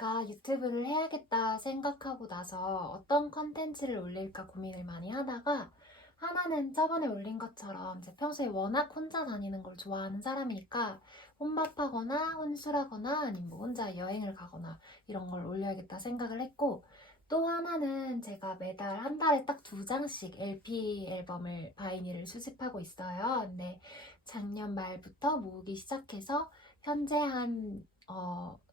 제가 유튜브를 해야겠다 생각하고 나서 어떤 컨텐츠를 올릴까 고민을 많이 하다가 하나는 저번에 올린 것처럼 제 평소에 워낙 혼자 다니는 걸 좋아하는 사람이니까 혼밥하거나 혼술하거나 아니면 뭐 혼자 여행을 가거나 이런 걸 올려야겠다 생각을 했고, 또 하나는 제가 매달 한 달에 딱 2장씩 LP 앨범을 바이닐을 수집하고 있어요. 근데 작년 말부터 모으기 시작해서 현재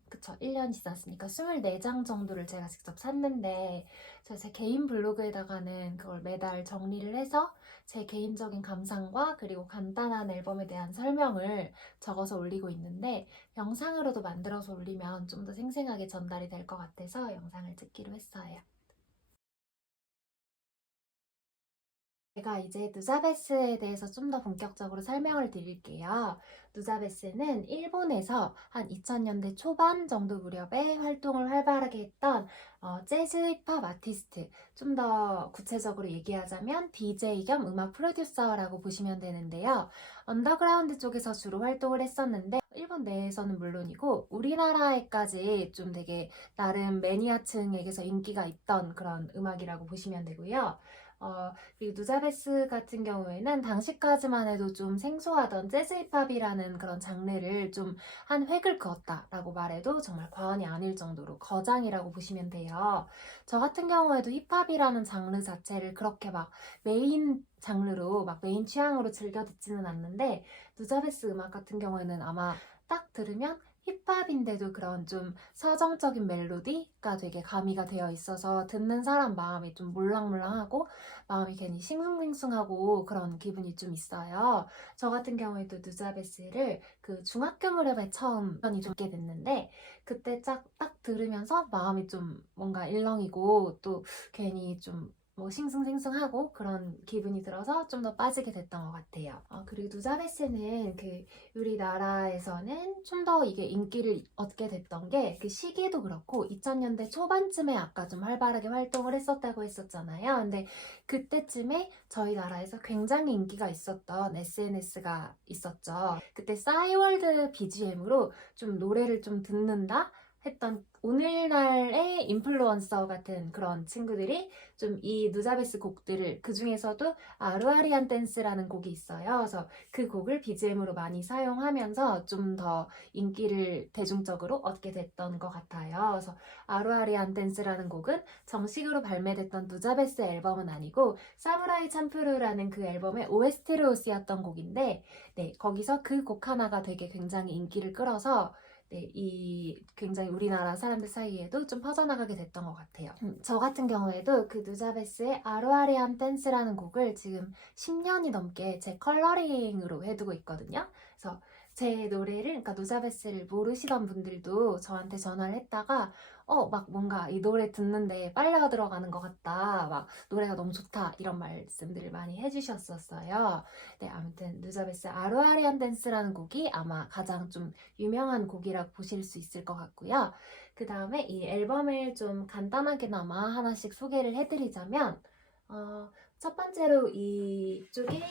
그쵸. 1년 지났으니까 24장 정도를 제가 직접 샀는데, 제 개인 블로그에다가는 그걸 매달 정리를 해서 제 개인적인 감상과 그리고 간단한 앨범에 대한 설명을 적어서 올리고 있는데, 영상으로도 만들어서 올리면 좀 더 생생하게 전달이 될 것 같아서 영상을 찍기로 했어요. 제가 이제 누자베스에 대해서 좀 더 본격적으로 설명을 드릴게요. 누자베스는 일본에서 한 2000년대 초반 정도 무렵에 활동을 활발하게 했던 재즈 힙합 아티스트, 좀 더 구체적으로 얘기하자면 DJ 겸 음악 프로듀서라고 보시면 되는데요. 언더그라운드 쪽에서 주로 활동을 했었는데 일본 내에서는 물론이고 우리나라에까지 좀 되게 나름 매니아층에게서 인기가 있던 그런 음악이라고 보시면 되고요. 그리고 누자베스 같은 경우에는 당시까지만 해도 좀 생소하던 재즈 힙합이라는 그런 장르를 좀 한 획을 그었다라고 말해도 정말 과언이 아닐 정도로 거장이라고 보시면 돼요. 저 같은 경우에도 힙합이라는 장르 자체를 그렇게 막 메인 장르로 막 메인 취향으로 즐겨 듣지는 않는데, 누자베스 음악 같은 경우에는 아마 딱 들으면 힙합인데도 그런 좀 서정적인 멜로디가 되게 가미가 되어 있어서 듣는 사람 마음이 좀 몰랑몰랑하고 마음이 괜히 싱숭생숭하고 그런 기분이 좀 있어요. 저 같은 경우에도 누자베스를 그 중학교 무렵에 처음 편히 듣게 됐는데, 그때 딱 들으면서 마음이 좀 뭔가 일렁이고 또 괜히 좀 뭐 싱숭생숭하고 그런 기분이 들어서 좀 더 빠지게 됐던 것 같아요. 그리고 누자베스는 그 우리나라에서는 좀 더 이게 인기를 얻게 됐던 게 그 시기도 그렇고 2000년대 초반쯤에 아까 좀 활발하게 활동을 했었다고 했었잖아요. 근데 그때쯤에 저희 나라에서 굉장히 인기가 있었던 SNS가 있었죠. 그때 싸이월드 BGM으로 좀 노래를 좀 듣는다 했던 오늘날의 인플루언서 같은 그런 친구들이 좀 이 누자베스 곡들을, 그 중에서도 아루아리안 댄스라는 곡이 있어요. 그래서 그 곡을 BGM으로 많이 사용하면서 좀 더 인기를 대중적으로 얻게 됐던 것 같아요. 그래서 아루아리안 댄스라는 곡은 정식으로 발매됐던 누자베스 앨범은 아니고 사무라이 참프루라는 그 앨범의 OST로 쓰였던 곡인데, 네, 거기서 그 곡 하나가 되게 굉장히 인기를 끌어서 네, 이 굉장히 우리나라 사람들 사이에도 좀 퍼져나가게 됐던 것 같아요. 저 같은 경우에도 그 누자베스의 아루아리안 댄스라는 곡을 지금 10년이 넘게 제 컬러링으로 해두고 있거든요. 그래서 제 노래를, 그러니까 누자베스를 모르시던 분들도 저한테 전화를 했다가 막 뭔가 이 노래 듣는데 빨래가 들어가는 것 같다, 막 노래가 너무 좋다, 이런 말씀들을 많이 해주셨었어요. 네, 아무튼 누자베스 아루아리안 댄스라는 곡이 아마 가장 좀 유명한 곡이라고 보실 수 있을 것 같고요. 그 다음에 이 앨범을 좀 간단하게나마 하나씩 소개를 해드리자면, 첫 번째로 이쪽에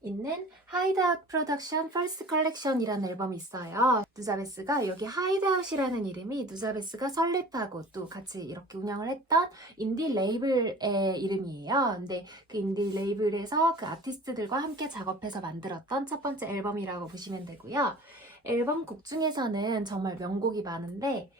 있는 Hideout Production First Collection이라는 앨범이 있어요. 누자베스가 여기 Hideout이라는 이름이 누자베스가 설립하고 또 같이 이렇게 운영을 했던 인디 레이블의 이름이에요. 근데 그 인디 레이블에서 그 아티스트들과 함께 작업해서 만들었던 첫 번째 앨범이라고 보시면 되고요. 앨범 곡 중에서는 정말 명곡이 많은데,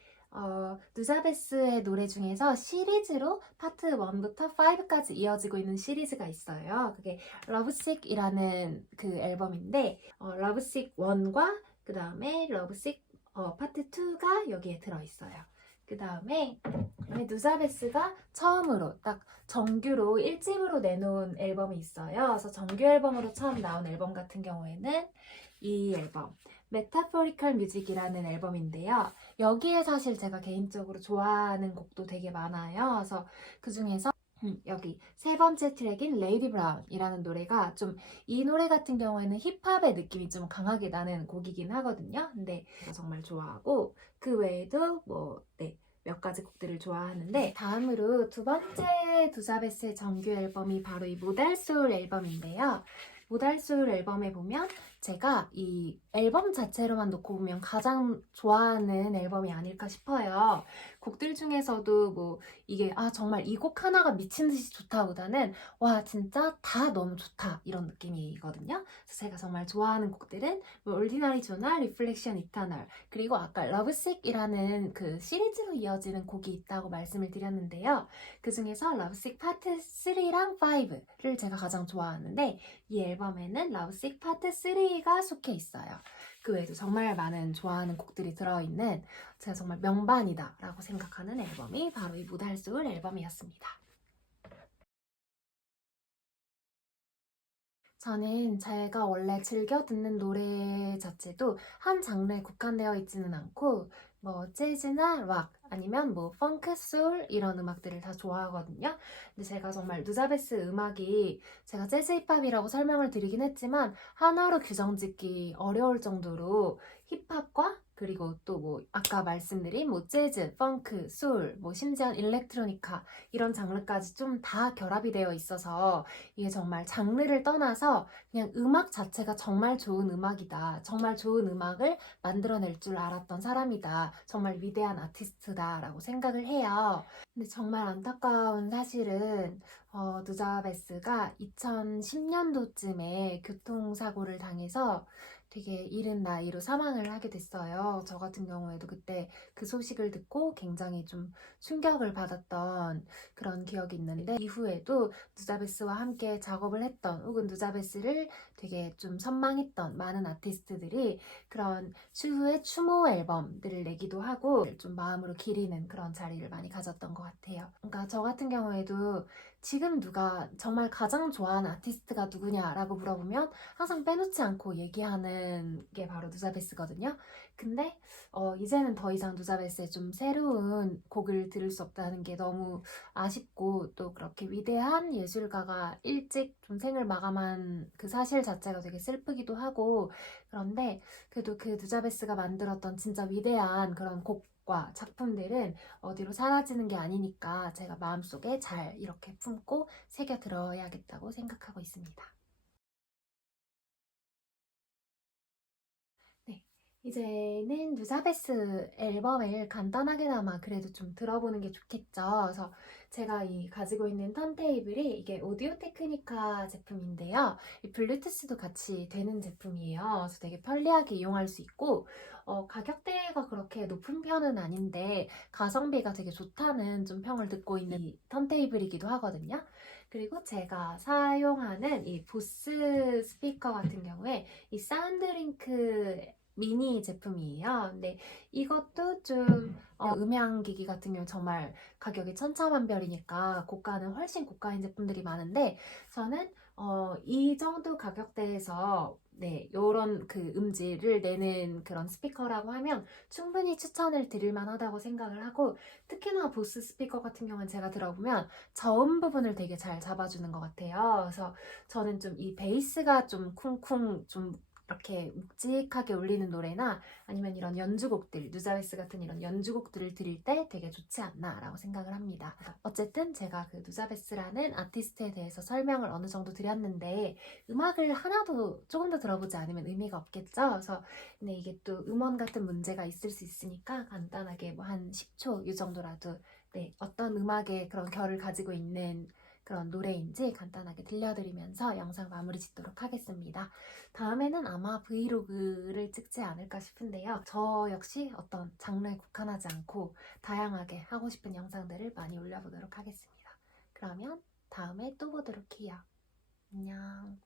누자베스의 노래 중에서 시리즈로 파트 1부터 5까지 이어지고 있는 시리즈가 있어요. 그게 러브식이라는 그 앨범인데, 러브식 1과 그 다음에 러브식 파트 2가 여기에 들어있어요. 그 다음에 누자베스가 처음으로 딱 정규로 1집으로 내놓은 앨범이 있어요. 그래서 정규 앨범으로 처음 나온 앨범 같은 경우에는 이 앨범 메타포리컬 뮤직이라는 앨범인데요. 여기에 사실 제가 개인적으로 좋아하는 곡도 되게 많아요. 그래서 그 중에서 여기 세 번째 트랙인 레이디 브라운이라는 노래가 좀, 이 노래 같은 경우에는 힙합의 느낌이 좀 강하게 나는 곡이긴 하거든요. 근데 정말 좋아하고, 그 외에도 몇 가지 곡들을 좋아하는데, 다음으로 두 번째 누자베스의 정규 앨범이 바로 이 모델 소울 앨범인데요. 무달술 앨범에 보면 제가 이 앨범 자체로만 놓고 보면 가장 좋아하는 앨범이 아닐까 싶어요. 곡들 중에서도 뭐 이게 정말 이 곡 하나가 미친 듯이 좋다보다는 와 진짜 다 너무 좋다 이런 느낌이거든요. 그래서 제가 정말 좋아하는 곡들은 뭐 Ordinary Joe나 Reflection Eternal, 그리고 아까 Lovesick이라는 그 시리즈로 이어지는 곡이 있다고 말씀을 드렸는데요. 그 중에서 Lovesick 파트 3랑 5를 제가 가장 좋아하는데 이 앨범에는 Lovesick 파트 3가 속해 있어요. 그 외에도 정말 많은 좋아하는 곡들이 들어있는 제가 정말 명반이다 라고 생각하는 앨범이 바로 이 무달술 앨범이었습니다. 저는 제가 원래 즐겨 듣는 노래 자체도 한 장르에 국한되어 있지는 않고 뭐 재즈나 락 아니면 뭐 펑크, 소울 이런 음악들을 다 좋아하거든요. 근데 제가 정말 누자베스 음악이 제가 재즈 힙합이라고 설명을 드리긴 했지만 하나로 규정짓기 어려울 정도로 힙합과 그리고 또 뭐 아까 말씀드린 뭐 재즈, 펑크, 소울, 뭐 심지어 일렉트로니카 이런 장르까지 좀 다 결합이 되어 있어서 이게 정말 장르를 떠나서 그냥 음악 자체가 정말 좋은 음악이다. 정말 좋은 음악을 만들어낼 줄 알았던 사람이다. 정말 위대한 아티스트다라고 생각을 해요. 근데 정말 안타까운 사실은 누자베스가 2010년도쯤에 교통사고를 당해서 되게 이른 나이로 사망을 하게 됐어요. 저 같은 경우에도 그때 그 소식을 듣고 굉장히 좀 충격을 받았던 그런 기억이 있는데 이후에도 누자베스와 함께 작업을 했던 혹은 누자베스를 되게 좀 선망했던 많은 아티스트들이 그런 추후에 추모 앨범들을 내기도 하고 좀 마음으로 기리는 그런 자리를 많이 가졌던 것 같아요. 그러니까 저 같은 경우에도 지금 누가 정말 가장 좋아하는 아티스트가 누구냐라고 물어보면 항상 빼놓지 않고 얘기하는 게 바로 누자베스거든요. 근데 이제는 더 이상 누자베스의 좀 새로운 곡을 들을 수 없다는 게 너무 아쉽고 또 그렇게 위대한 예술가가 일찍 좀 생을 마감한 그 사실 자체가 되게 슬프기도 하고 그런데 그래도 그 누자베스가 만들었던 진짜 위대한 그런 곡과 작품들은 어디로 사라지는 게 아니니까 제가 마음속에 잘 이렇게 품고 새겨 들어야겠다고 생각하고 있습니다. 네. 이제는 누자베스 앨범을 간단하게나마 그래도 좀 들어보는 게 좋겠죠. 그래서 제가 이 가지고 있는 턴테이블이 이게 오디오 테크니카 제품인데요. 이 블루투스도 같이 되는 제품이에요. 그래서 되게 편리하게 이용할 수 있고 가격대가 그렇게 높은 편은 아닌데 가성비가 되게 좋다는 좀 평을 듣고 있는 이 턴테이블이기도 하거든요. 그리고 제가 사용하는 이 보스 스피커 같은 경우에 이 사운드링크 미니 제품이에요. 근데 이것도 좀 음향기기 같은 경우 정말 가격이 천차만별이니까 고가는 훨씬 고가인 제품들이 많은데 저는 이 정도 가격대에서 네, 요런 그 음질을 내는 그런 스피커라고 하면 충분히 추천을 드릴 만하다고 생각을 하고 특히나 보스 스피커 같은 경우는 제가 들어보면 저음 부분을 되게 잘 잡아주는 것 같아요. 그래서 저는 좀 이 베이스가 좀 쿵쿵 좀 이렇게 묵직하게 울리는 노래나 아니면 이런 연주곡들, 누자베스 같은 이런 연주곡들을 들을 때 되게 좋지 않나라고 생각을 합니다. 어쨌든 제가 그 누자베스라는 아티스트에 대해서 설명을 어느 정도 드렸는데 음악을 하나도 조금 더 들어보지 않으면 의미가 없겠죠. 그래서 근데 이게 또 음원 같은 문제가 있을 수 있으니까 간단하게 뭐 한 10초 이 정도라도 네, 어떤 음악의 그런 결을 가지고 있는 그런 노래인지 간단하게 들려드리면서 영상 마무리 짓도록 하겠습니다. 다음에는 아마 브이로그를 찍지 않을까 싶은데요. 저 역시 어떤 장르에 국한하지 않고 다양하게 하고 싶은 영상들을 많이 올려보도록 하겠습니다. 그러면 다음에 또 보도록 해요. 안녕.